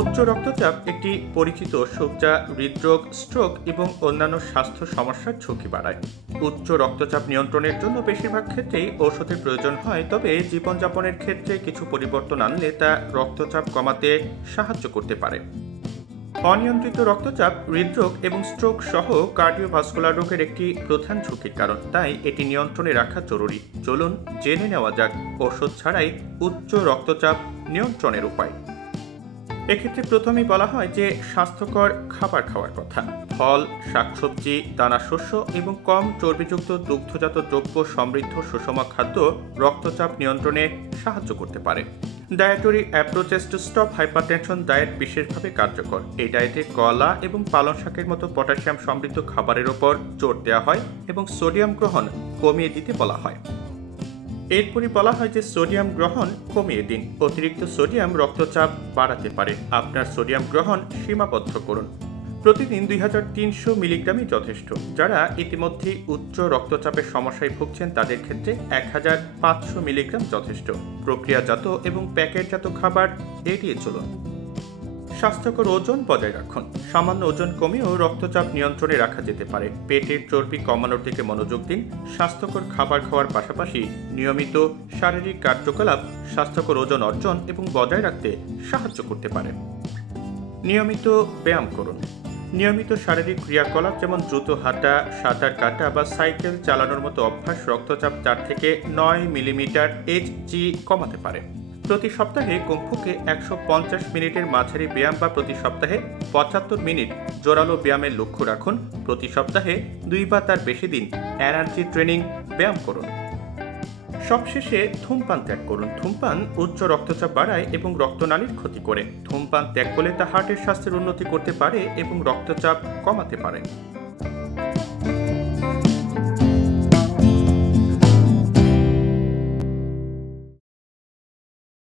উচ্চ রক্তচাপ একটি পরিচিত অসুখ যা হৃদরোগ, স্ট্রোক এবং অন্যান্য স্বাস্থ্য সমস্যার ঝুঁকি বাড়ায়। উচ্চ রক্তচাপ নিয়ন্ত্রণের জন্য বেশিরভাগ ক্ষেত্রেই ঔষধের প্রয়োজন হয়, তবে জীবনযাপনের ক্ষেত্রে কিছু পরিবর্তন আনলে তা রক্তচাপ কমাতে সাহায্য করতে পারে। অনিয়ন্ত্রিত রক্তচাপ হৃদরোগ এবং স্ট্রোক সহ কার্ডিওভাস্কুলার রোগের একটি প্রধান ঝুঁকির কারণ, তাই এটি নিয়ন্ত্রণে রাখা জরুরি। চলুন জেনে নেওয়া যাক ওষুধ ছাড়াই উচ্চ রক্তচাপ নিয়ন্ত্রণের উপায়। এক্ষেত্রে প্রথমেই বলা হয় যে স্বাস্থ্যকর খাবার খাওয়ার কথা। ফল, শাকসবজি, দানা শস্য এবং কম চর্বিযুক্ত দুগ্ধজাত দ্রব্য সমৃদ্ধ সুষম খাদ্য রক্তচাপ নিয়ন্ত্রণে সাহায্য করতে পারে। Dietary approaches to stop hypertension diet বিশেষভাবে কার্যকর। এই ডায়েটে কলা এবং পালং শাকের মতো পটাশিয়াম সমৃদ্ধ খাবারের ওপর জোর দেওয়া হয় এবং সোডিয়াম গ্রহণ কমিয়ে দিতে বলা হয়। এরপরই বলা হয় যে সোডিয়াম গ্রহণ কমিয়ে দিন। অতিরিক্ত সোডিয়াম রক্তচাপ বাড়াতে পারে। আপনার সোডিয়াম গ্রহণ সীমাবদ্ধ করুন। প্রতিদিন 2300 মিলিগ্রামই যথেষ্ট। যারা ইতিমধ্যে উচ্চ রক্তচাপের সমস্যায় ভুগছেন তাদের ক্ষেত্রে 1500 মিলিগ্রাম যথেষ্ট। প্রক্রিয়াজাত এবং প্যাকেটজাত খাবার এড়িয়ে চলুন। স্বাস্থ্যকর ওজন বজায় রাখুন। সামান্য ওজন কমিয়েও রক্তচাপ নিয়ন্ত্রণে রাখা যেতে পারে। পেটের চর্বি কমানোর দিকে মনোযোগ দিন। স্বাস্থ্যকর খাবার খাওয়ার পাশাপাশি নিয়মিত শারীরিক কার্যকলাপ স্বাস্থ্যকর ওজন অর্জন এবং বজায় রাখতে সাহায্য করতে পারে। নিয়মিত ব্যায়াম করুন। নিয়মিত শারীরিক ক্রিয়াকলাপ যেমন দ্রুত হাঁটা, সাঁতার কাটা বা সাইকেল চালানোর মতো অভ্যাস রক্তচাপ 4 থেকে 9 মিলিমিটার এইচজি কমাতে পারে। প্রতি সপ্তাহে কমপক্ষে 150 মিনিটের মাঝারি ব্যায়াম বা প্রতি সপ্তাহে 75 মিনিট জোরালো ব্যায়ামের লক্ষ্য রাখুন। প্রতি সপ্তাহে 2 বা তার বেশি দিন এনার্জি ট্রেনিং ব্যায়াম করুন। সবশেষে ধূমপান ত্যাগ করুন। ধূমপান উচ্চ রক্তচাপ বাড়ায় এবং রক্তনালীর ক্ষতি করে। ধূমপান ত্যাগ করলে তা হার্টের স্বাস্থ্যের উন্নতি করতে পারে এবং রক্তচাপ কমাতে পারে।